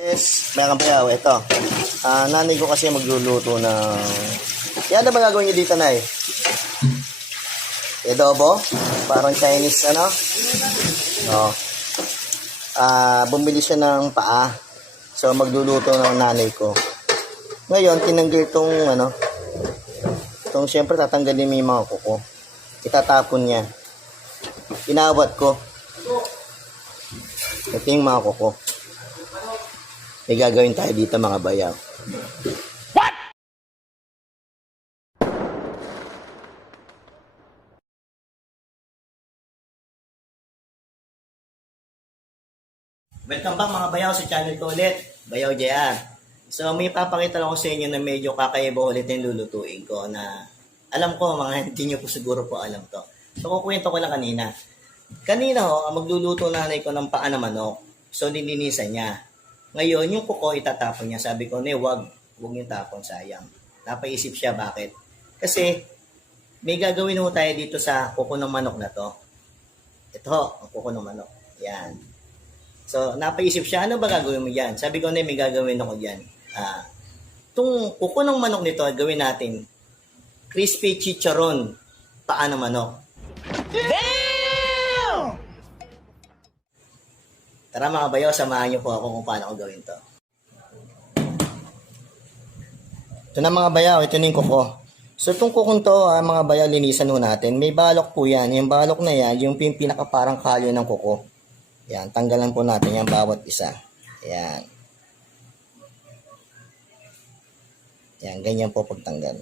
Yes, meron pa ito. Nanay ko kasi magluluto ng... Yan na ba gagawin niyo dito, Nay? Adobo? Parang Chinese, ano? Oh. Bumili siya ng paa. So, magluluto ng nanay ko. Ngayon, tinanggal itong, itong siyempre tatanggalin mo yung mga kuko. Itatapon niya. Inawat ko. Ito yung mga kuko. May gagawin tayo dito mga bayaw. What? Welcome back mga bayaw sa channel ko ulit. Bayaw JR. So may papakita lang ko sa inyo na medyo kakaiba ulit yung lulutuin ko na alam ko mga hindi nyo po siguro po alam to. So kukwento ko lang kanina. Kanina magluluto nanay ko ng paa na manok. So nilinisan niya. Ngayon, yung kuko itatapon niya. Sabi ko, wag yung tapon, sayang. Napaisip siya, bakit? Kasi, may gagawin ho tayo dito sa kuko ng manok na to. Ito, ang kuko ng manok. Yan. So, napaisip siya, ano ba gagawin mo yan? Sabi ko, may gagawin ako dyan. Itong kuko ng manok nito, gawin natin, crispy chicharon, paa ng manok. Tara mga bayaw, samahan niyo po ako kung paano ko gawin to. Ito na mga bayaw, ito na yung kuko. So itong kukong to, mga bayaw, linisan ho natin. May balok po yan. Yung balok na yan, yung pinakaparang kalyo ng kuko. Yan, tanggalan po natin yan bawat isa. Yan. Yan, ganyan po pagtanggal.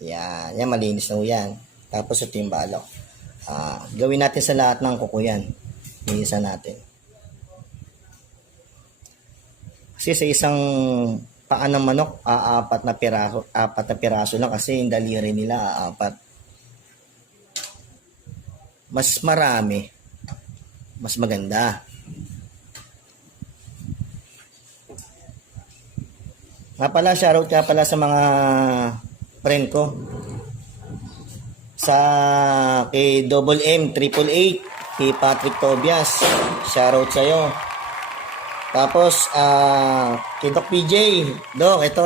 Yan, yan malinis na ho yan. Tapos ito yung balok. Gawin natin sa lahat ng kuko yan. Linisan natin. Kasi sa isang paa ng manok, apat na piraso lang kasi yung daliri nila apat. Mas marami, mas maganda. Nga pala, shoutout ka pala sa mga friend ko. Sa kay Double M, 888. Kay Patrick Tobias, shoutout sa'yo. Tapos, kay Doc PJ, Doc, ito,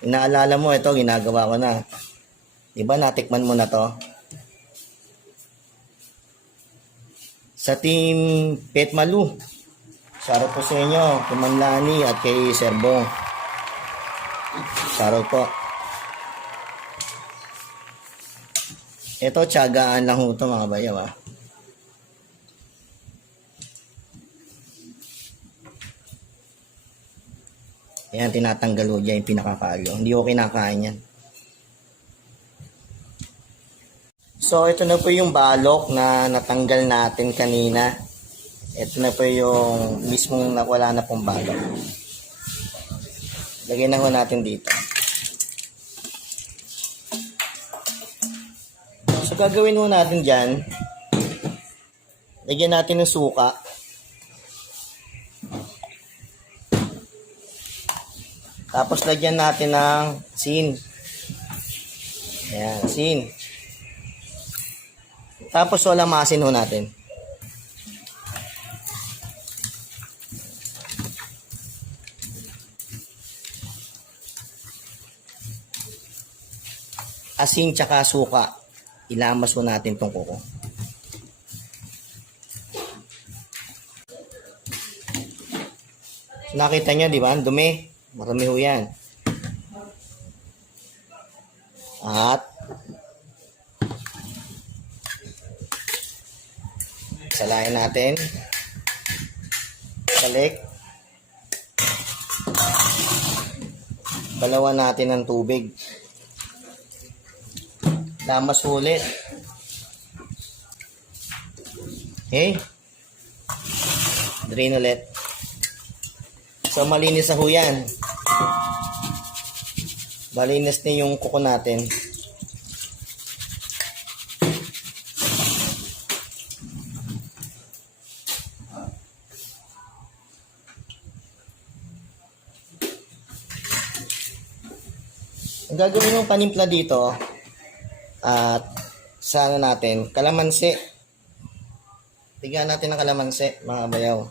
inaalala mo, ito, ginagawa ko na. Diba, natikman mo na to? Sa team Pet Malu, shoutout po sa inyo, kay Manlani at kay Serbong. Shoutout po. Ito, tiyagaan lang ho ito, mga bayaw, Ayan, tinatanggal ho dyan yung pinakakalyo. Hindi ko kinakain yan. So, ito na po yung balok na natanggal natin kanina. Ito na po yung mismong wala na pong balok. Lagyan na ho natin dito. So, gagawin ho natin dyan. Lagyan natin ng suka. Tapos lagyan natin ng asin. Ayan, asin. Tapos wala maasin ho natin. Asin tsaka suka. Ilamas ho natin tong kuko. Nakita nyo, di ba? Dumi. Marami ho yan. At salain natin. Balik. Balawan natin ng tubig. Lamas ulit. Okay? Drain ulit. So, malinis na ho yan. Malinis na yung kuko natin. Ang gagawin yung panimpla dito at sa ano natin, kalamansi. Tignan natin ang kalamansi, mga bayaw.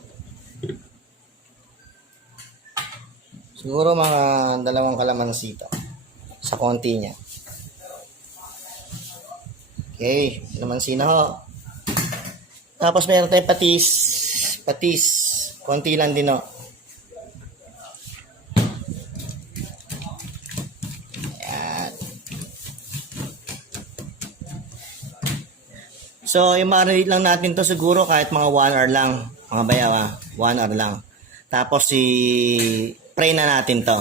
Siguro mga 2 kalamansi to. Sa konti niya. Okay, kalamansi na ho. Tapos meron tayong patis. Patis. Konti lang din ho. Yan. So, i-marinate lang natin to siguro kahit mga 1 hour lang. Mga bayaw 1 hour lang. Tapos pray na natin to.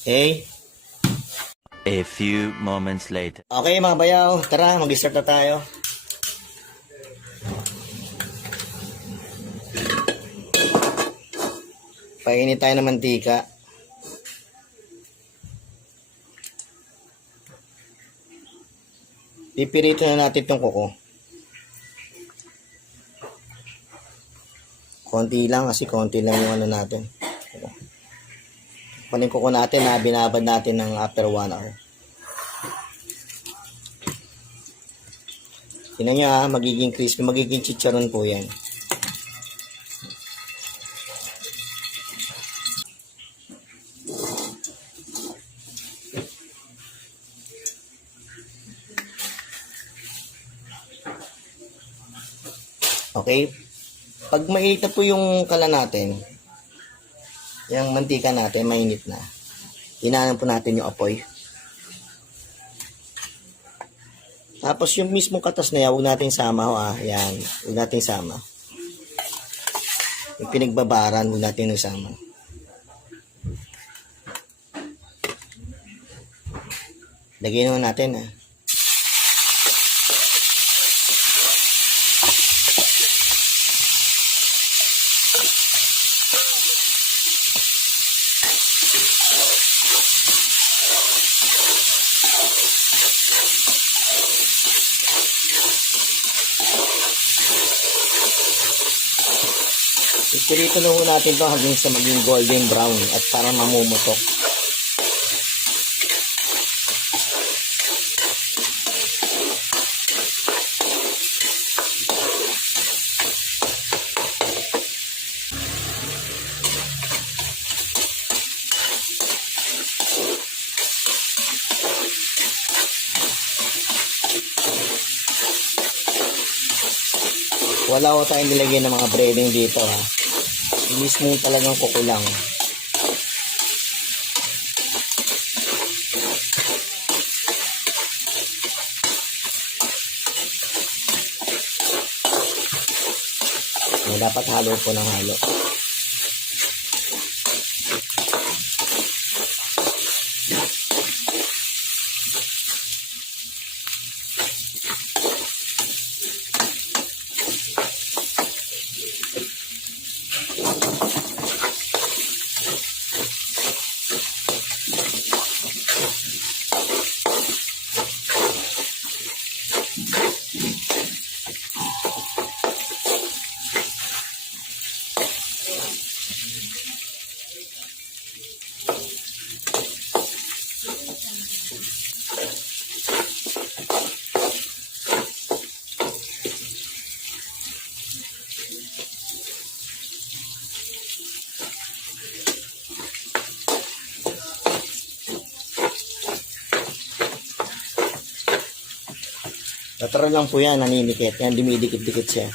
Okay? A few moments later. Okay mga bayaw, tara mag-start na tayo. Painit tayo ng mantika. Pipirito na natin itong kuko. Konti lang kasi konti lang yung ano natin. Panin kuko natin na binabad natin ng after 1 hour. Tingnan nyo magiging crispy, magiging chicharon po yan. Okay? Pag mainit na po yung kala natin, yung mantika natin, mainit na. Hinaanan po natin yung apoy. Tapos yung mismong katas na yan, huwag natin sama ho Yan, huwag natin sama. Yung pinagbabaran, huwag natin isama. Lagyan natin Ipirito na natin to hanggang sa maging golden brown at para mamumutok. Wala ko tayong nilagyan ng mga breading dito mismo talagang kukulang. Dapat halo po ng halo. Natural lang po yan, naninikit. Yan, dumidikit-dikit siya.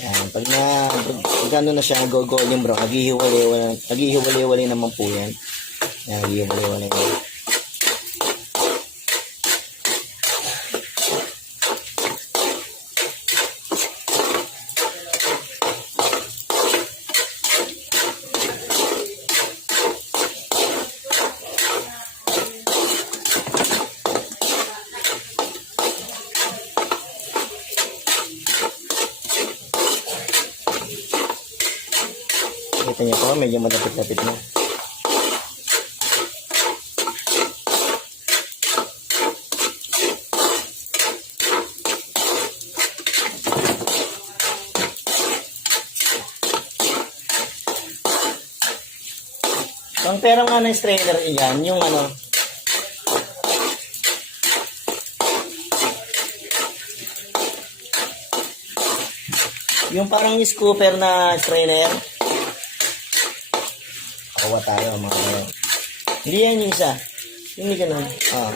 Yan, pag ano na siya, golden brown, naghihiwalay naman po yan. Yan, naghihiwalay yan. Kita niyo po, medyo malapit-lapit na. Ang pera nga ng strainer iyan, yung ano, yung parang scooper na strainer. Kakuha tayo mga bayaw. Hindi yan yung isa. Hindi ganun. Ah.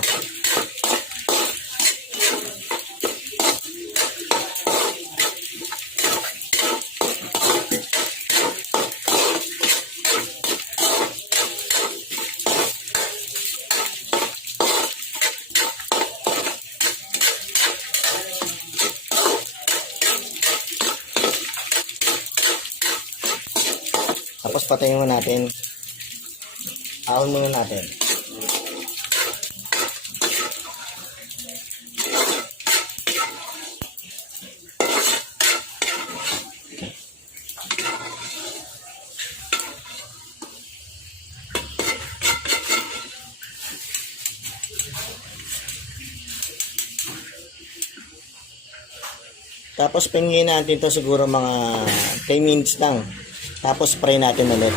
Tapos patayin mo natin. Ahon muna natin. Tapos pingin natin to siguro mga 10 minutes lang. Tapos spray natin ulit.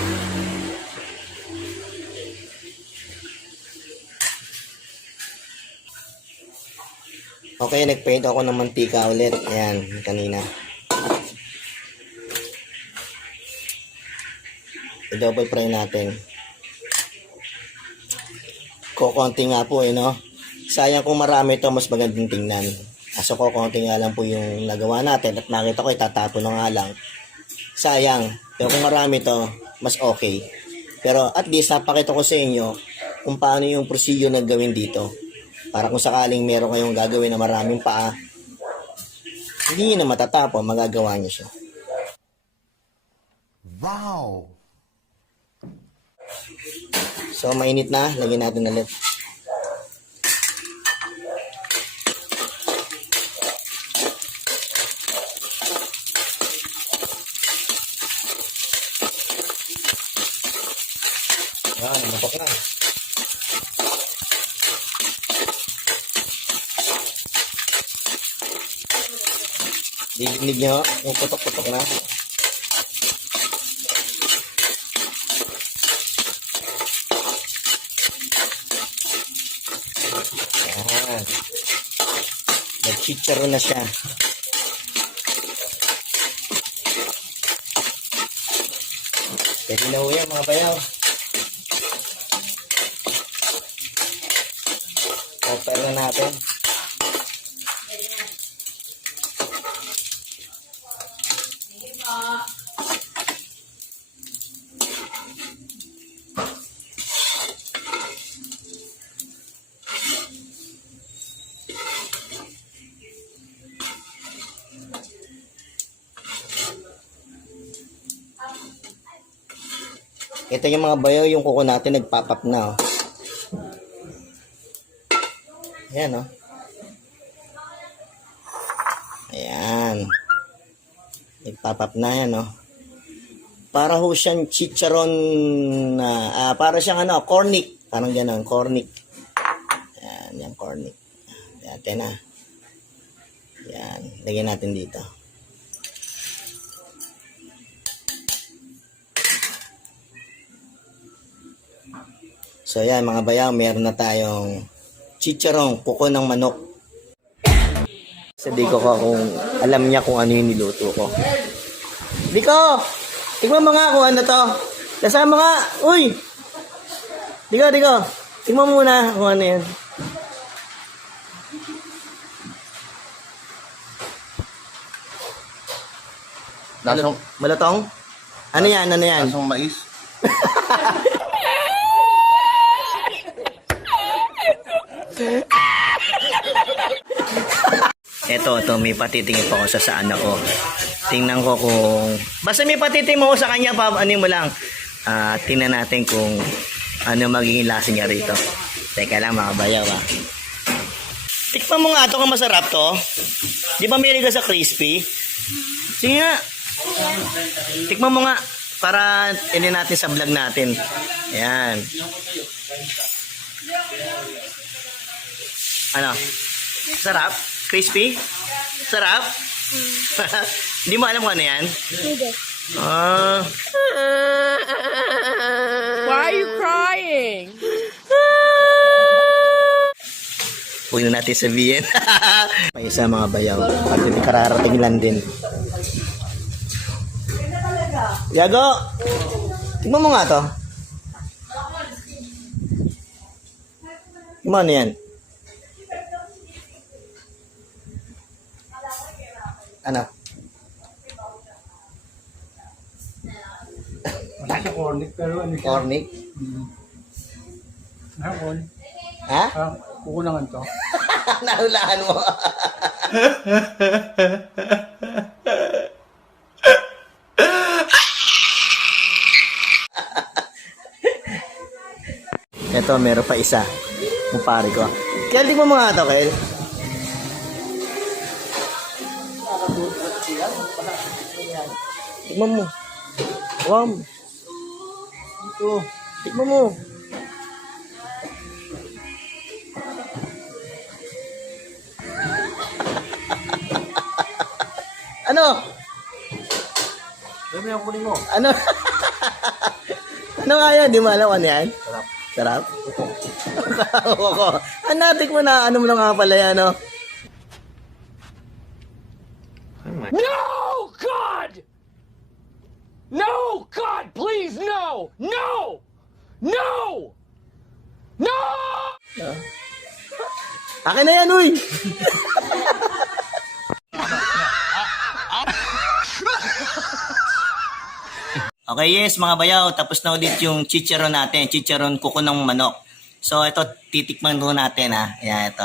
Okay, nagpaint ako ng mantika ulit. Ayan, kanina. I-double fry natin. Kokonti nga po no. Sayang kung marami ito, mas magandang tingnan. Kaso kokonti nga lang po yung nagawa natin at nakita ko itatapo na nga lang. Sayang. Pero kung marami to, mas okay. Pero at least napakita ko sa inyo kung paano yung procedure na gawin dito. Para kung sakaling meron kayong gagawin na maraming paa, hindi nyo na matatapo, magagawa nyo siya. Wow! So mainit na, lagyan natin ulit. Yan, napok na. Dinig nyo, yung putok-putok na. Yan. Nag-chicharo na siya. Pwede na ho yan mga bayaw. Offer na natin. Ito yung mga bayaw, yung kuko natin nagpop-up na. Oh. Ayan, oh. Ayan. Nagpop-up na yan, oh. Para ho siyang chicharon na, para siyang ano, cornic. Parang gano'n, cornic. Ayan, yung cornic. Ayan na. Ayan, lagyan natin dito. So yan mga bayaw, meron na tayong chicharong kuko ng manok. Sa Diko ko kung alam niya kung ano yung niluto ko. Diko! Tingnan mo nga kung ano to. Lasama mo nga! Uy! Diko! Tingnan mo muna kung ano yan. Malatong? Ano yan? Lasang mais. Ito, may patitingin pa ako sa anak ko. Tingnan ko kung... Basta may patitingin mo ko sa kanya, ano mo lang. Tingnan natin kung ano magiging lasa niya rito. Teka lang mga bayaw Tikman mo nga ito kung masarap to. Di ba may ka sa crispy? Sige nga. Tikman mo nga para ini natin sa vlog natin. Ayan. Ano? Sarap? Crispy? Sarap? Hindi mo alam kung ano yan? Hindi. Ah. Why are you crying? Huwag na natin sabihin. May isa mga bayaw. At hindi kararating lang din. Yago! Tingnan mo nga to. Tingnan mo ano yan? Ano? Wala siya cornic, pero ano siya? Cornic? Nakakon. Ha? Kukulangan to. Nahulaan mo. Ito, meron pa isa. Yung pare ko. Kel, tingnan mo mga ito, Kel. Tingnan mo. Wow. Ito. Tingnan mo. Ano? Dami ang kunin mo. Ano? Ano nga yan? Di mo alam ano yan? Sarap. Sarap? Oo. Anatik mo na, ano mo na nga pala yan, no? No, God! No, God, please, no! No! No! No! Akin na yan, uy! Okay, yes, mga bayaw. Tapos na ulit yung chicharon natin. Chicharon kuko ng manok. So, ito, titikman ko natin, ha. Ayan, ito.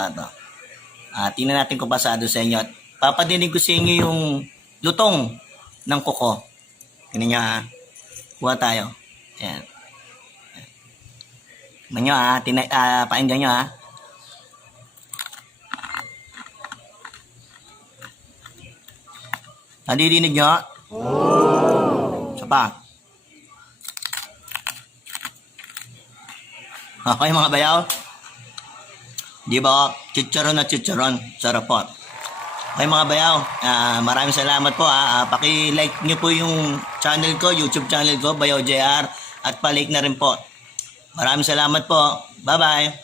Tingnan natin kung pasado sa inyo. At papadinig ko sa inyo yung lutong ng kuko. Tingnan nyo, ha. Kuha tayo. Ayan. Tingnan nyo, ha. Painggan nyo, ha. Nadidinig nyo? Isa pa. Okay mga bayaw. Di ba? Chicharon na chicharon. Sarap po. Okay mga bayaw. Maraming salamat po. Paki-like nyo po yung channel ko, YouTube channel ko, Bayaw JR. At pa-like na rin po. Maraming salamat po. Bye-bye.